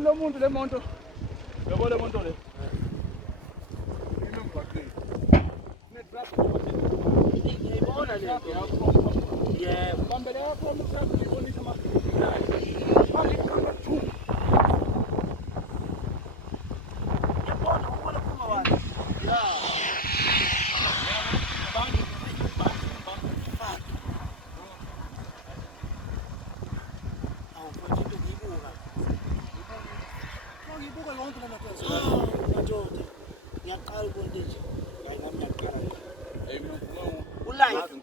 lo muntu le monto. Yabo le monto le. Ngiyibona le yakho. Yebo. Bambele yakho umsakazo ngibonisa Live.